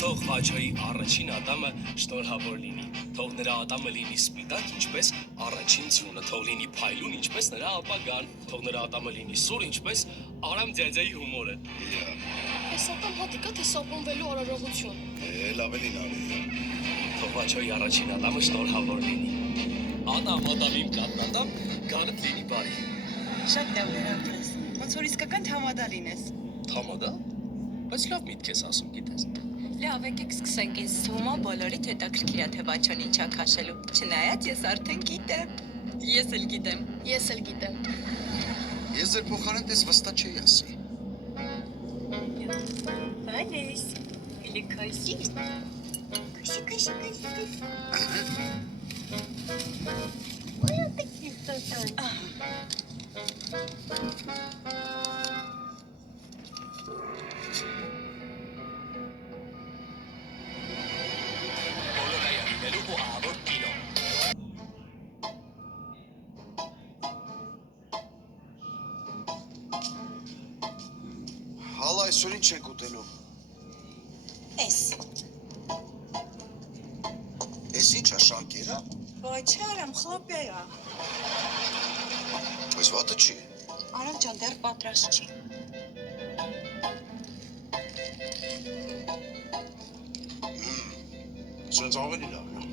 Թող Վաչոյի առաջին ատամը շնորհավոր լինի, թող նրա ատամը լինի սպիտակ, ինչպես առաջին ձյունը, թող լինի փայլուն, ինչպես նրա ապագան, թող նրա ատամը լինի սուր, ինչպես Արամ ձյաձյայի հումորը։ Այս ատամ հատիկա թե սապոնվելու արարողություն։ Լավ էլի նարի։ Թող Վաչոյի առաջին ատամը շնորհավոր լինի։ Ատամին կատնատամ, գանդ լինի բարի։ Շատ լավ վերապրես, ոնց որ իսկական թամադա լինես։ Թամադա։ Բայց լավ միտք ես ասում, գիտես։ Լավ, եկեք սկսենք, ինձ թվում է բոլորիդ հետաքրքիր է թե Վաչոն ինչա քաշելու։ Չնայած ես արդեն գիտեմ։ Ես էլ գիտեմ։ Ես էլ գիտեմ։ Ես ձեր փոխարեն դες վստահ չէի ասի։ Վայնես, իլի քայսի։ Քաշի։ Ոյա տեքիս տոտոն։ Հալա այսօր ինչ ենք ուտելու։ Էս։ Էս ի՞նչ է շանկերա։ Ոյ չարամ, խլոպերա։ Բայց վատը չի։ Արամ ջան, դեռ պատրաստ չի։ Սենց ավելի լավ է։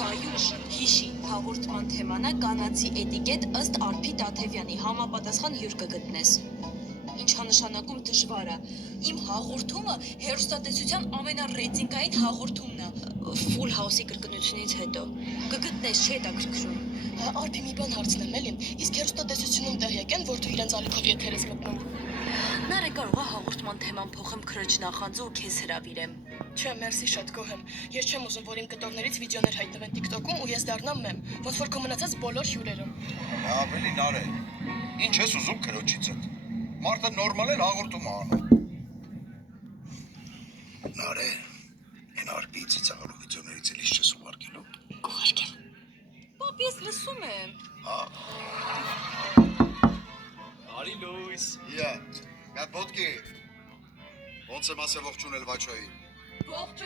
Գայուշ, հիշի, հաղորդման թեմանա կանացի էտիկետ ըստ Արփի Տաթևյանի համապատասխան հյուր կգտնես։ Ինչա նշանակում դժվար է։ Իմ հաղորդումը հեռուստատեսության ամենառեյտինգային հաղորդումն է։ Full House-ի կրկնությունից հետո։ Կգտնես, չէ՞ հետաքրքրում։ Արփի մի բան հարցնեմ էլի, իսկ հեռուստատեսությունում տեղյակ են, որ դու իրենց ալիքով եթեր ես մտնում։ Նարե կարող է հաղորդման թեման փոխեմ քրոջ նախանձու ու քեզ հրավիրեմ։ Չէ, մերսի շատ գոհ եմ։ Ես չեմ ուզում, որ իմ կտորներից վիդեոներ հայտնվեն TikTok-ում ու ես դառնամ մեմ, ոնց որ քո մնացած բոլոր հյուրերը։ Լավ էլի նարե։ Ինչ ես ուզում քրոջից հետ։ Մարդը նորմալ էլ հաղորդում է անում։ Նարե, այն Արփի ծիծաղալու վիդեոներից էլ ինչ չես ուղարկելու։ Կուղարկեմ։ Պապ, ես լսում եմ։ Հա։ Արի լույս։ Իա, մի հատ ոտքի։ Ոնց եմ ասել ողջունել Վաչոյին։ Ողջույն։